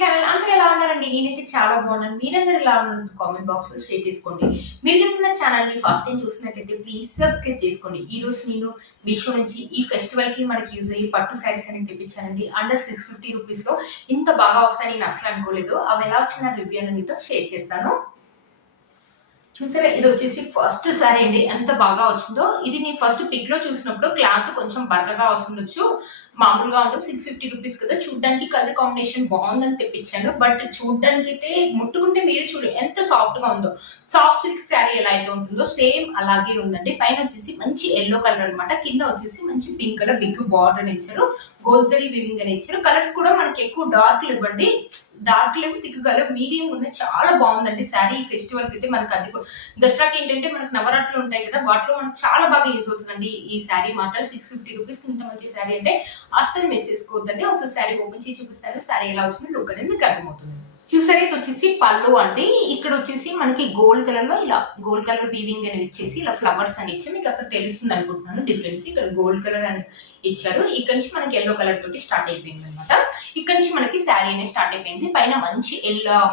Channel. అందరూ ఎలా ఉన్నారండి? నేనైతే చాలా బాగున్నాను. మీరందరూ ఎలా ఉన్నారు? కామెంట్ బాక్స్ లో షేర్ చేసుకోండి. మీరు కనుక ఛానల్ ని ఫస్ట్ టైం చూసినట్లయితే ప్లీజ్ సబ్స్క్రైబ్ చేసుకోండి. ఈ రోజు నేను మీషో నుంచి ఈ ఫెస్టివల్ కి మనకి యూజ్ అయ్యి పట్టు శారీస్ అని తెప్పించానండి. అండర్ 650 రూపీస్ లో ఇంత బాగా వస్తాయని నేను అసలు అనుకోలేదు. అవి ఎలా వచ్చిన రివ్యూ అని మీతో షేర్ చేస్తాను. చూసారా, ఇది వచ్చేసి ఫస్ట్ సారీ అండి. ఎంత బాగా వచ్చిందో. ఇది నేను ఫస్ట్ పిక్ లో చూసినప్పుడు క్లాత్ కొంచెం బరకగా వస్తుండొచ్చు, మామూలుగా ఉంటుంది. 650 రూపీస్ కదా, చూడడానికి కలర్ కాంబినేషన్ బాగుందని తెప్పించాను. బట్ చూడడానికి అయితే ముట్టుకుంటే మీరు చూడండి ఎంత సాఫ్ట్ గా ఉందో. సాఫ్ట్ సిల్క్ శారీ ఎలా అయితే ఉంటుందో సేమ్ అలాగే ఉందండి. పైన వచ్చేసి మంచి ఎల్లో కలర్ అనమాట, కింద వచ్చేసి మంచి పింక్ కలర్ బిగ్ బార్డర్ అని ఇచ్చారు, గోల్డ్ జరీ వీవింగ్ అని ఇచ్చారు. కలర్స్ కూడా మనకి ఎక్కువ డార్క్ ఇవ్వండి, డార్క్ లేవు, థిక్ కలర్ మీడియం ఉన్నాయి. చాలా బాగుందండి శారీ. ఈ ఫెస్టివల్ కి అయితే మనకి అది దసరాకి ఏంటంటే మనకి నవరాత్రులు ఉంటాయి కదా, వాటిలో మనకు చాలా బాగా యూజ్ అవుతుందండి ఈ శారీ. మాట 650 రూపీస్ ఇంత మంచి శారీ అంటే అస్సలు మిస్ చేసుకోవద్దండి. ఒకసారి శారీ ఓపెన్ చేసి చూపిస్తాను. శారీ ఎలా వచ్చింది లుక్ అనేది మీకు అర్థమవుతుంది. చూసారా, ఇది వచ్చేసి పళ్ళు అండి. ఇక్కడ వచ్చేసి మనకి గోల్డ్ కలర్ లో ఇలా గోల్డ్ కలర్ వీవింగ్ అనేది ఇచ్చేసి ఇలా ఫ్లవర్స్ అని ఇచ్చి మీకు అక్కడ తెలుస్తుంది అనుకుంటున్నాను డిఫరెన్స్. ఇక్కడ గోల్డ్ కలర్ అని ఇచ్చారు. ఇక్కడ నుంచి మనకి ఎల్లో కలర్ తోటి స్టార్ట్ అయిపోయింది అనమాట. ఇక్కడ నుంచి మనకి శారీ అనేది స్టార్ట్ అయిపోయింది. పైన మంచి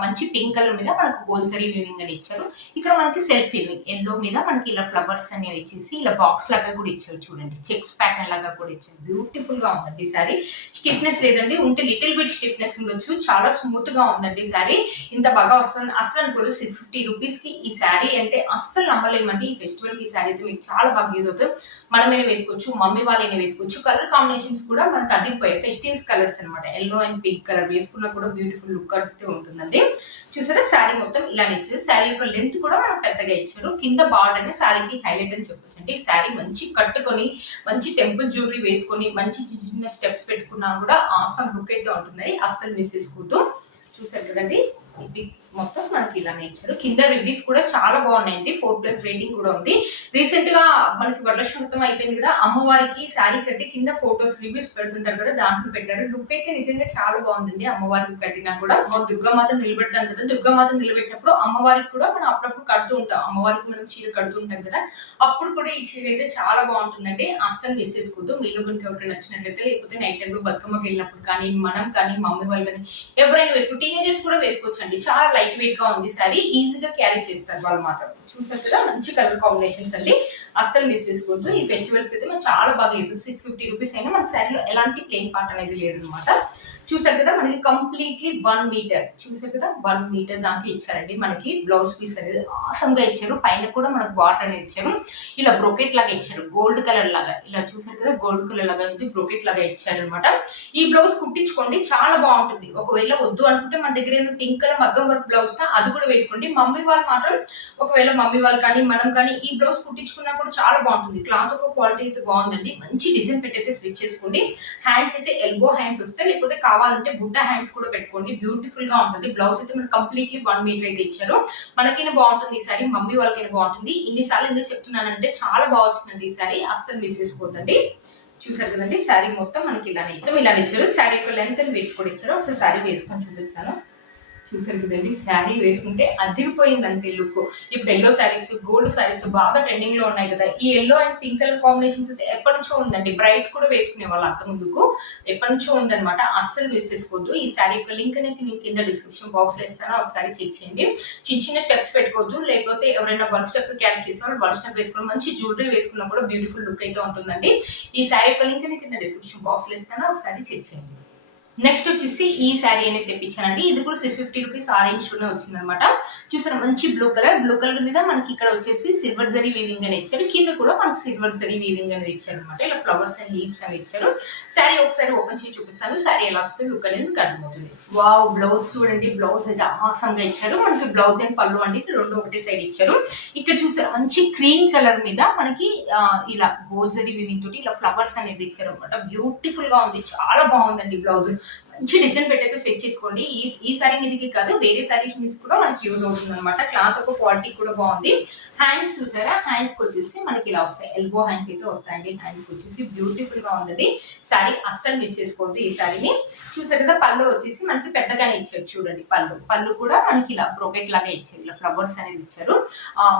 మంచి పింక్ కలర్ మీద మనకు గోల్డ్ జరీ వీవింగ్ అని ఇచ్చారు. ఇక్కడ మనకి సెల్ఫ్ వీవింగ్ ఎల్లో మీద మనకి ఇలా ఫ్లవర్స్ అనేవి ఇచ్చేసి ఇలా బాక్స్ లాగా కూడా ఇచ్చారు. చూడండి, చెక్స్ ప్యాటర్న్ లాగా కూడా ఇచ్చారు. బ్యూటిఫుల్ గా ఉందండి శారీ. స్టిఫ్నెస్ లేదండి, ఉంటే లిటిల్ బిట్ స్టిఫ్నెస్ ఉండొచ్చు. చాలా స్మూత్ గా ఉందండి శారీ. ఇంత బాగా వస్తుంది అస్సలు అనుకోదు. 650 రూపీస్ కి ఈ శారీ అంటే అస్సలు నమ్మలేమండి. ఈ ఫెస్టివల్ కి ఈ శారీ అయితే మీకు చాలా బాగా యూజ్ అవుతుంది. మనమైనా వేసుకోవచ్చు, మమ్మీ వాళ్ళైనా వేసుకోవచ్చు. కలర్ కాంబినేషన్స్ కూడా మనకు అదిరిపోయాయి. ఫెస్టివ్స్ కలర్స్ అనమాట. ఎల్లో అండ్ పింక్ కలర్ వేసుకున్నా కూడా బ్యూటిఫుల్ లుక్ అయితే ఉంటుందండి. చూసారా, శారీ మొత్తం ఇలానే ఇచ్చారు. శారీ యొక్క లెంత్ కూడా మనకు పెద్దగా ఇచ్చారు. కింద బార్డర్ అనేది శారీకి హైలైట్ అని చెప్పొచ్చు. అంటే ఈ శారీ మంచి కట్టుకొని మంచి టెంపుల్ జ్యువెలరీ వేసుకొని మంచి చిన్న స్టెప్స్ పెట్టుకున్నా కూడా ఆసమ్ లుక్ అయితే ఉంటుంది. అస్సలు మిస్ చేసుకోవద్దు. చూసారు కదండి, ఇది మొత్తం మనకి ఇలానే ఇచ్చారు. కింద రివ్యూస్ కూడా చాలా బాగున్నాయండి. 4+ రేటింగ్ కూడా ఉంది. రీసెంట్ గా మనకి వరలక్ష్మి అయిపోయింది కదా, అమ్మవారికి శారీ కట్టి కింద ఫోటోస్ రివ్యూస్ పెడుతుంటారు కదా, దాంట్లో పెట్టారు. లుక్ అయితే నిజంగా చాలా బాగుందండి. అమ్మవారికి కట్టినా కూడా దుర్గామాత నిలబెడతాం కదా, దుర్గామాత నిలబెట్టినప్పుడు అమ్మవారికి కూడా మనం అప్పుడప్పుడు కడుతూ ఉంటాం. అమ్మవారికి మనం చీర కడుతూ ఉంటాం కదా, అప్పుడు కూడా ఈ చీర అయితే చాలా బాగుంటుందండి. అస్సలు మిస్ చేసుకోవద్దు. మీలో కనుక ఎవరికి నచ్చినట్లయితే, లేకపోతే నైట్ టైంలో బతుకమ్మకి వెళ్ళినప్పుడు కానీ, మనం కానీ, మమ్మీ వాళ్ళు కానీ ఎవరైనా వేసుకో, టీనేజర్స్ కూడా వేసుకోవచ్చు అండి. చాలా లైట్ వెయిట్ గా ఉంది సారీ, ఈజీగా క్యారీ చేస్తారు వాళ్ళు మాత్రం. చూస్తారు కదా, మంచి కలర్ కాంబినేషన్స్ అండి. అస్సలు మిస్ చేసుకోవద్దు. ఈ ఫెస్టివల్స్ అయితే మనం చాలా బాగా యూజ్. 650 రూపీస్ అయినా మన శారీలో ఎలాంటి ప్లెయిన్ పార్ట్ అనేది లేదు అనమాట. చూసారు కదా, మనకి కంప్లీట్లీ 1 మీటర్, చూసారు కదా 1 మీటర్ దాకా ఇచ్చారండి. మనకి బ్లౌజ్ పీస్ అనేది ఆసమ్ గా ఇచ్చారు. పైన కూడా మనకు బార్డర్ అనేది ఇచ్చారు. ఇలా బ్రోకెట్ లాగా ఇచ్చారు, గోల్డ్ కలర్ లాగా. ఇలా చూసారు కదా, గోల్డ్ కలర్ లాగా ఉంది, బ్రోకెట్ లాగా ఇచ్చారు అనమాట. ఈ బ్లౌజ్ కుట్టించుకోండి, చాలా బాగుంటుంది. ఒకవేళ వద్దు అనుకుంటే మన దగ్గర ఏమైనా పింక్ కలర్ మగ్గం వర్క్ బ్లౌజ్ అది కూడా వేసుకోండి. మమ్మీ వాళ్ళు మాత్రం ఒకవేళ మమ్మీ వాళ్ళు కానీ మనం కానీ ఈ బ్లౌజ్ కుట్టించుకున్నా కూడా చాలా బాగుంటుంది. క్లాత్ ఒక క్వాలిటీ అయితే బాగుందండి. మంచి డిజైన్ పెట్టయితే స్టిచ్ చేసుకోండి. హ్యాండ్స్ అయితే ఎల్బో హ్యాండ్స్ వస్తాయి, లేకపోతే కావాలంటే బుట్ట హ్యాండ్స్ కూడా పెట్టుకోండి. బ్యూటిఫుల్ గా ఉంటుంది. బ్లౌజ్ అయితే మనకి కంప్లీట్లీ 1 మీటర్ అయితే ఇచ్చారు. మనకైనా బాగుంటుంది ఈ సారీ, మమ్మీ వాళ్ళకైనా బాగుంటుంది. ఇన్నిసార్లు ఎందుకు చెప్తున్నానంటే చాలా బాగా వచ్చిందండి ఈ సారీ, అస్సలు మిస్ చేసుకోవద్దండి. చూసారు కదండి, శారీ మొత్తం మనకి ఇలానే ఇచ్చారు. శారీ యొక్క లెంత్ అని వెయిట్ కూడా ఇచ్చారు. ఒకసారి శారీ వేసుకొని చూపిస్తాను. చూసారు కదండి, శారీ వేసుకుంటే అదిరిపోయింది అంతే లుక్. ఇప్పుడు ఎల్లో శారీస్, గోల్డ్ శారీస్ బాగా ట్రెండింగ్ లో ఉన్నాయి కదా. ఈ yellow and pink colour combinations అయితే ఎప్పటి నుంచో ఉందండి. బ్రైడ్స్ కూడా వేసుకునే వాళ్ళు అంత ముందుకు ఎప్పటి నుంచో ఉందనమాట. అస్సలు మిస్ చేసుకోవద్దు. ఈ శారీ యొక్క లింక్ అనేది నేను కింద డిస్క్రిప్షన్ బాక్స్ లో ఇస్తాను, ఒకసారి చెక్ చేయండి. చిన్న స్టెప్స్ పెట్టుకోవద్దు, లేకపోతే ఎవరైనా 1 స్టెప్ క్యారీ చేసే వాళ్ళు 1 స్టెప్ వేసుకోవడం, మంచి జ్యువెలరీ వేసుకున్నా కూడా బ్యూటిఫుల్ లుక్ అయితే ఉంటుందండి. ఈ శారీ యొక్క లింక్ నేను కింద డిస్క్రిప్షన్ బాక్స్ లో ఇస్తాను, ఒకసారి చెక్ చేయండి. నెక్స్ట్ వచ్చేసి ఈ శారీ అనేది తెప్పించానండి. ఇది కూడా 650 రూపీస్ ఆరెంజ్ లోనే వచ్చింది అనమాట. చూసారా, మంచి బ్లూ కలర్ మీద మనకి ఇక్కడ వచ్చేసి సిల్వర్ జరీ వీవింగ్ అని ఇచ్చారు. కింద కూడా మనకి సిల్వర్ జరీ వీవింగ్ అనేది ఇచ్చారు అనమాట. ఇలా ఫ్లవర్స్ అండ్ లీవ్స్ అని ఇచ్చారు. శారీ ఒకసారి ఓపెన్ చేసి చూపిస్తాను. శారీ ఎలా వస్తుంది లుక్ అనేది మీకు అర్థమవుతుంది. వావ్, బ్లౌజ్ చూడండి, బ్లౌజ్ అయితే ఆసంగా ఇచ్చారు. మనకి బ్లౌజ్ అండ్ పళ్ళు అంటే రెండు ఒకటే సైడ్ ఇచ్చారు. ఇక్కడ చూసారు, మంచి క్రీమ్ కలర్ మీద మనకి ఇలా గోల్డ్ జరీ వీవింగ్ తోటి ఇలా ఫ్లవర్స్ అనేది ఇచ్చారు అనమాట. బ్యూటిఫుల్ గా ఉంది, చాలా బాగుందండి బ్లౌజ్. మంచి డిజైన్ పెట్టయితే సెట్ చేసుకోండి. ఈ సారీ మీదకి కాదు, వేరే సారీస్ మీద కూడా మనకి యూజ్ అవుతుంది అనమాట. క్లాత్ ఒక క్వాలిటీ కూడా బాగుంది. హ్యాండ్స్ చూసారా, హ్యాండ్స్ కి వచ్చేసి మనకి ఇలా వస్తాయి, ఎల్బో హ్యాండ్స్ అయితే వస్తాయండి. హ్యాండ్స్ వచ్చేసి బ్యూటిఫుల్ గా ఉంది శారీ, అస్సలు మిస్ చేసుకోండి ఈ శారీని. చూసారు కదా, పళ్ళు వచ్చేసి మనకి పెద్దగానే ఇచ్చారు. చూడండి, పళ్ళు కూడా మనకి ఇలా బ్రోకెట్ లాగా ఇచ్చారు. ఇలా ఫ్లవర్స్ అనేది ఇచ్చారు.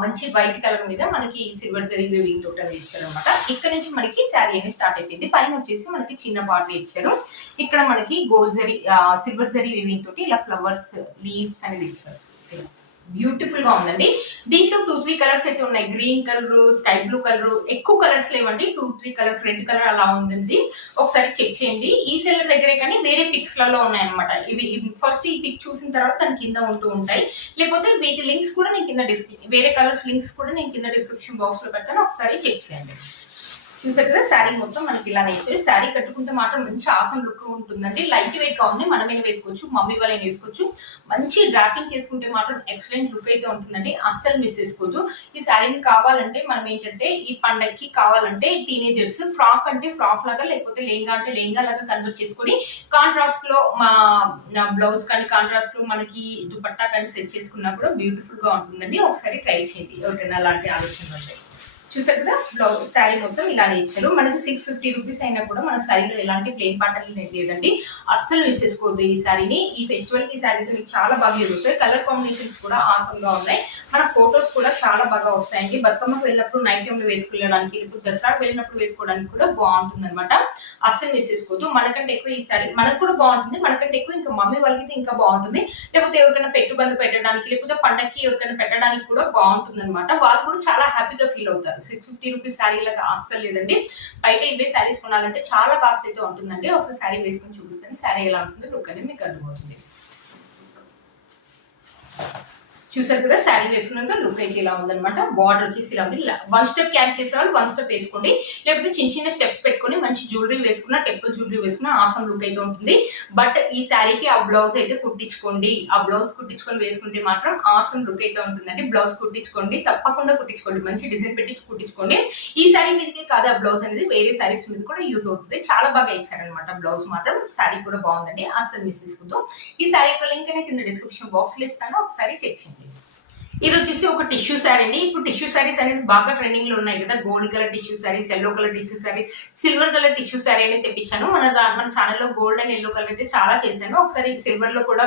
మంచి వైట్ కలర్ మీద మనకి సిల్వర్ జరీ వీవింగ్ తోటి అనేది ఇచ్చారు అనమాట. ఇక్కడ నుంచి మనకి శారీ అనేది స్టార్ట్ అయిపోయింది. పైన వచ్చేసి మనకి చిన్న బార్డర్ ఇచ్చారు. ఇక్కడ మనకి గోల్డ్ సిల్వర్ జరీ వీవింగ్ తోటి ఇలా ఫ్లవర్స్ లీవ్స్ అనేది ఇచ్చారు. బ్యూటిఫుల్ గా ఉందండి. దీంట్లో 2-3 కలర్స్ అయితే ఉన్నాయి. Green colour, sky blue colour, ఎక్కువ కలర్స్ లేవండి. 2-3 కలర్స్, రెడ్ కలర్ అలా ఉంది. ఒకసారి చెక్ చేయండి. ఈ సెల్లర్ దగ్గరే కానీ వేరే పిక్స్ లలో ఉన్నాయన్నమాట. ఇవి ఫస్ట్ ఈ పిక్ చూసిన తర్వాత దాని కింద ఉంటూ ఉంటాయి. లేకపోతే వీటి లింక్స్ కూడా నేను కింద వేరే కలర్స్ లింక్స్ కూడా నేను కింద డిస్క్రిప్షన్ బాక్స్ లో పెడతాను. ఒకసారి చెక్ చేయండి. చూసారు కదా శారీ మొత్తం మనకి ఇలా ఇచ్చారు. శారీ కట్టుకుంటే మాత్రం మంచి ఆసమ్ లుక్ ఉంటుందండి. లైట్ వెయిట్ గా ఉంది. మనమైనా వేసుకోవచ్చు, మమ్మీ వాళ్ళైనా వేసుకోవచ్చు. మంచి డ్రాపింగ్ చేసుకుంటే మాత్రం ఎక్సలెంట్ లుక్ అయితే ఉంటుందండి. అస్సలు మిస్ చేసుకోవద్దు. ఈ శారీని కావాలంటే మనం ఏంటంటే ఈ పండగకి కావాలంటే టీనేజర్స్ ఫ్రాక్ అంటే ఫ్రాక్ లాగా, లేకపోతే లెహంగా అంటే లెహంగా లాగా కన్వర్ట్ చేసుకొని కాంట్రాస్ట్ లో మా బ్లౌజ్ కానీ కాంట్రాస్ట్ లో మనకి దుపట్టా కానీ సెట్ చేసుకున్నా కూడా బ్యూటిఫుల్ గా ఉంటుందండి. ఒకసారి ట్రై చేయండి ఎవరికైనా అలాంటి ఆలోచనలు ఉంటాయి. చూసారు కదా బ్లౌజ్ శారీ మొత్తం ఇలానే ఇచ్చారు. మనకి 650 రూపీస్ అయినా కూడా మన శారీలో ఎలాంటి ప్లెయిన్ పాటర్లు లేదండి. అస్సలు మిస్ చేసుకోవద్దు ఈ శారీని. ఈ ఫెస్టివల్ కి శారీతో మీకు చాలా బాగా యూజ్ అవుతాయి. కలర్ కాంబినేషన్స్ కూడా ఆసమ్ గా ఉన్నాయి. మన ఫొటోస్ కూడా చాలా బాగా వస్తాయండి. బతుకమ్మకు వెళ్ళినప్పుడు నైట్ టైంలో వేసుకెళ్ళడానికి, ఇప్పుడు దసరాకు వెళ్ళినప్పుడు వేసుకోవడానికి కూడా బాగుంటుంది అనమాట. అస్సలు మిస్ చేసుకోవద్దు. మనకంటే ఎక్కువ ఈ శారీ మనకు కూడా బాగుంటుంది. మనకంటే ఎక్కువ ఇంకా మమ్మీ వాళ్ళకి ఇంకా బాగుంటుంది. లేకపోతే ఎవరికైనా పెట్టుబడులు పెట్టడానికి, లేకపోతే పండగకి ఎవరికైనా పెట్టడానికి కూడా బాగుంటుంది అనమాట. వాళ్ళు కూడా చాలా హ్యాపీగా ఫీల్ అవుతారు. 650 రూపీస్ శారీలకు అస్సలు లేదండి. బయట ఇవే శారీస్ కొనాలంటే చాలా కాస్ట్ అయితే ఉంటుందండి. ఒకసారి శారీ వేసుకొని చూపిస్తాను. శారీ ఎలా ఉంటుందో లుక్ అనేది మీకు అర్థమవుతుంది. చూసారు కదా శారీ వేసుకున్నాక లుక్ అయితే ఇలా ఉందన్నమాట. బార్డర్ వచ్చేసి ఇలా ఉంది. 1 స్టెప్ క్యారీ చేసే వాళ్ళు 1 స్టెప్ వేసుకోండి. లేకపోతే చిన్న చిన్న స్టెప్స్ పెట్టుకొని మంచి జ్యువెలరీ వేసుకున్న, టెంపుల్ జ్యువెలరీ వేసుకున్న ఆసమ్ లుక్ అయితే ఉంటుంది. బట్ ఈ శారీకి ఆ బ్లౌజ్ అయితే కుట్టించుకోండి. ఆ బ్లౌజ్ కుట్టించుకొని వేసుకుంటే మాత్రం ఆసమ్ లుక్ అయితే ఉంటుందండి. బ్లౌజ్ కుట్టించుకోండి, తప్పకుండా కుట్టించుకోండి. మంచి డిజైన్ పెట్టి కుట్టించుకోండి. ఈ శారీ మీదకే కాదు ఆ బ్లౌజ్ అనేది వేరే శారీస్ మీద కూడా యూజ్ అవుతుంది. చాలా బాగా ఇచ్చారనమాట బ్లౌజ్ మాత్రం. శారీ కూడా బాగుందండి. అస్సలు మిస్ చేసుకుంటూ ఈ శారీ యొక్క లింక్ కింద డిస్క్రిప్షన్ బాక్స్ లో ఇస్తాను. ఒకసారి చెక్ చేయండి. ఇది వచ్చేసి ఒక టిష్యూ శారీ అండి. ఇప్పుడు టిష్యూ శారీస్ అనేది బాగా ట్రెండింగ్ లో ఉన్నాయి కదా. Gold colour tissue saris, yellow colour tissue sari, silver colour tissue sari అనేది తెప్పించాను. మన ఛానల్లో గోల్డ్ అండ్ ఎల్లో కలర్ అయితే చాలా చేశాను. ఒకసారి సిల్వర్ లో కూడా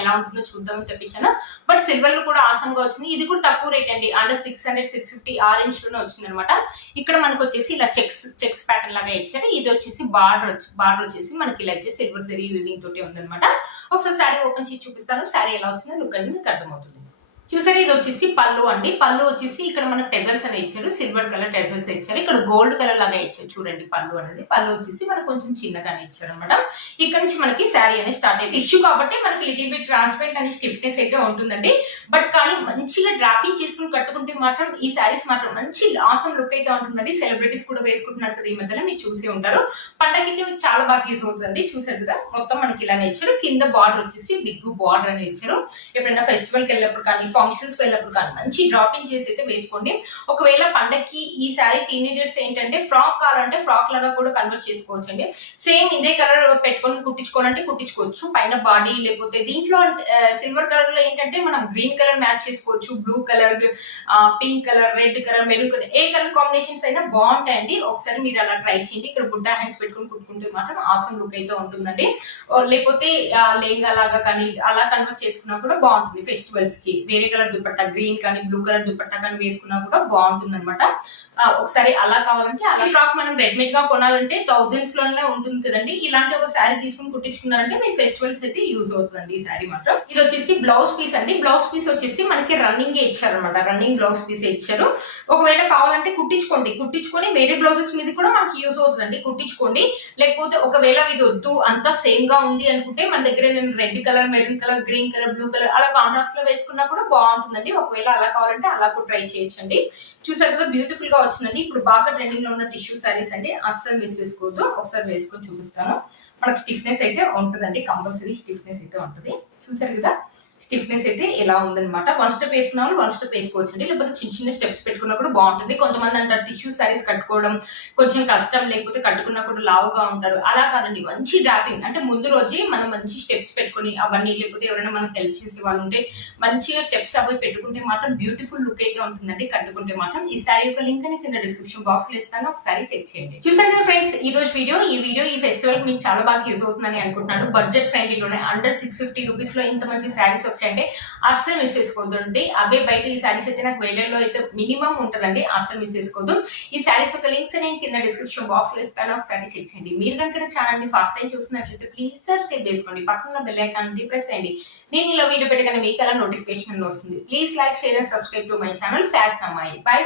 ఎలా ఉంటుందో చూద్దామని తెప్పించాను. బట్ సిల్వర్ లో కూడా ఆసమ్ గా వచ్చింది. ఇది కూడా తక్కువ రేట్ అండి. అండర్ 600-650 ఆరెంజ్ లోనే వచ్చింది అనమాట. ఇక్కడ మనకు వచ్చేసి ఇలా చెక్స్ ప్యాటర్న్ లాగా ఇచ్చారు. ఇది వచ్చేసి బార్డర్ వచ్చేసి మనకి ఇలా ఇచ్చే సిల్వర్ జరీ వీవింగ్ తోటి ఉందన్నమాట. ఒకసారి శారీ ఓపెన్ చేసి చూపిస్తాను. శారీ ఎలా వచ్చిందో లుక్ అనేది మీకు అర్థమవుతుంది. చూసారు ఇది వచ్చేసి పళ్ళు అండి. పళ్ళు వచ్చేసి ఇక్కడ మనకు టెజల్స్ అనేవి ఇచ్చారు. సిల్వర్ కలర్ టెజల్స్ ఇచ్చారు. ఇక్కడ గోల్డ్ కలర్ లాగా ఇచ్చారు. చూడండి పళ్ళు అనేది. పళ్ళు వచ్చేసి మనకు కొంచెం చిన్నగానే ఇచ్చారు అనమాట. ఇక్కడ నుంచి మనకి శారీ అనేది స్టార్ట్ అయ్యింది. టిష్యూ కాబట్టి మనకి లిటిల్ బిట్ ట్రాన్స్పరెంట్ అని స్టిఫ్నెస్ అయితే ఉంటుందండి. బట్ కానీ మంచిగా డ్రాపింగ్ చేసుకుని కట్టుకుంటే మాత్రం ఈ శారీస్ మాత్రం మంచి ఆసమ్ లుక్ అయితే ఉంటుందండి. సెలబ్రిటీస్ కూడా వేసుకుంటున్నారు కదా ఈ మధ్యలో, మీరు చూసి ఉంటారు. పండగకి మీకు చాలా బాగా యూజ్ అవుతుంది. చూసారు కదా మొత్తం మనకి ఇలానే ఇచ్చారు. కింద బార్డర్ వచ్చేసి బిగ్ బార్డర్ అని ఇచ్చారు. ఎప్పుడైనా ఫెస్టివల్కి వెళ్ళినప్పుడు కానీ ఫంక్షన్స్ వెళ్ళినప్పుడు కానీ మంచి డ్రాపింగ్ చేసి అయితే వేసుకోండి. ఒకవేళ పండగకి ఈ శారీ టీనేజర్స్ ఏంటంటే ఫ్రాక్ కావాలంటే ఫ్రాక్ లాగా కూడా కన్వర్ట్ చేసుకోవచ్చు అండి. సేమ్ ఇదే కలర్ పెట్టుకొని కుట్టించుకోవాలంటే కుట్టించుకోవచ్చు. పైన బాడీ లేకపోతే దీంట్లో సిల్వర్ కలర్ లో ఏంటంటే మనం గ్రీన్ కలర్ మ్యాచ్ చేసుకోవచ్చు. Blue colour, pink colour, red colour, maroon colour, ఏ కలర్ కాంబినేషన్స్ అయినా బాగుంటాయండి. ఒకసారి మీరు అలా ట్రై చేయండి. ఇక్కడ బుడ్డా హ్యాండ్స్ పెట్టుకొని కుట్టుకుంటే మాత్రం ఆసమ్ లుక్ అయితే ఉంటుందండి. లేకపోతే లెహంగా లాగా కానీ అలా కన్వర్ట్ చేసుకున్నా కూడా బాగుంటుంది. ఫెస్టివల్స్ కి వేరే కలర్ దుపట్టా, గ్రీన్ కానీ బ్లూ కలర్ దుపట్టా కానీ వేసుకున్నా కూడా బాగుంటుంది అనమాట. ఒకసారి అలా కావాలంటే అలా ఫ్రాక్ మనం రెడీమేడ్ గా కొనాలంటే థౌజండ్స్ లోనే ఉంటుంది కదండి. ఇలాంటి ఒక శారీ తీసుకుని కుట్టించుకున్నారంటే మీ ఫెస్టివల్స్ అయితే యూజ్ అవుతుందండి ఈ శారీ మాత్రం. ఇది వచ్చేసి బ్లౌజ్ పీస్ అండి. బ్లౌజ్ పీస్ వచ్చేసి మనకి రన్నింగ్ ఇచ్చారనమాట. రన్నింగ్ బ్లౌజ్ పీస్ ఇచ్చారు. ఒకవేళ కావాలంటే కుట్టించుకొని వేరే బ్లౌజెస్ మీద కూడా మనకి యూజ్ అవుతుందండి. కుట్టించుకోండి. లేకపోతే ఒకవేళ ఇది వద్దు అంతా సేమ్ గా ఉంది అనుకుంటే మన దగ్గర నేను red colour, maroon colour, green colour, blue colour అలా కాంట్రాస్ట్ లో వేసుకున్నా కూడా బాగుంటుందండి. ఒకవేళ అలా కావాలంటే అలా కూడా ట్రై చేయొచ్చండి. చూసారు కదా బ్యూటిఫుల్ గా వచ్చిందండి. ఇప్పుడు బాగా ట్రెండింగ్ లో ఉన్న టిష్యూ శారీస్ అండి. అస్సలు మిస్ చేసుకోవద్దు. ఒకసారి వేసుకొని చూపిస్తాను. మనకు స్టిఫ్నెస్ అయితే ఉంటుందండి. కంపల్సరీ స్టిఫ్నెస్ అయితే ఉంటుంది. చూసారు కదా స్టిఫ్నెస్ అయితే ఎలా ఉందన్నమాట. 1 స్టెప్ వేసుకున్న వాళ్ళు 1 స్టెప్ వేసుకోవచ్చు అండి. లేకపోతే చిన్న స్టెప్స్ పెట్టుకున్నా కూడా బాగుంటుంది. కొంతమంది అంటారు టిష్యూ శారీస్ కట్టుకోవడం కొంచెం కష్టం, లేకపోతే కట్టుకున్నా కూడా లావుగా ఉంటారు. అలా కాదండి. మంచి డ్రాపింగ్ అంటే ముందు రోజే మనం మంచి స్టెప్స్ పెట్టుకుని అవన్నీ, లేకపోతే ఎవరైనా మనకు హెల్ప్ చేసే వాళ్ళు ఉంటే మంచిగా స్టెప్స్ అవి పెట్టుకుంటే మాత్రం బ్యూటిఫుల్ లుక్ అయితే ఉంటుందండి. కట్టుకుంటే మాత్రం. ఈ శారీ యొక్క లింక్ అని కింద డిస్క్రిప్షన్ బాక్స్ లో ఇస్తాను. ఒకసారి చెక్ చేయండి. చూసారు కదా ఫ్రెండ్స్ ఈ రోజు వీడియో ఈ ఫెస్టివల్ మీకు చాలా బాగా యూజ్ అవుతుందని అనుకుంటున్నాను. బడ్జెట్ ఫ్రెండ్లీలోనే అండర్ 650 రూపీస్ లో ఇంత మంచి శారీస్ వచ్చాయంటే అస్సలు మిస్ చేసుకోవద్దండి. అవే బయట ఈ శారీస్ అయితే నాకు వేలల్లో అయితే మినిమం ఉంటుందండి, అస్సలు మిస్ చేసుకోవద్దు. ఈ శారీస్ యొక్క లింక్స్ నేను కింద డిస్క్రిప్షన్ బాక్స్ లో ఇస్తాను, ఒకసారి చెక్ చేయండి. మీరు కనుక ఛానల్ ని ఫస్ట్ టైం చూసినట్లయితే ప్లీజ్ సబ్స్క్రైబ్ చేసుకోండి, పక్కన బెల్ ఐకాన్ ప్రెస్ చేయండి. నేను ఇలా వీడియో పెట్టగానే మీకు అలా నోటిఫికేషన్ వస్తుంది. Please like, share and subscribe to my channel fashion అమ్మాయి. బై.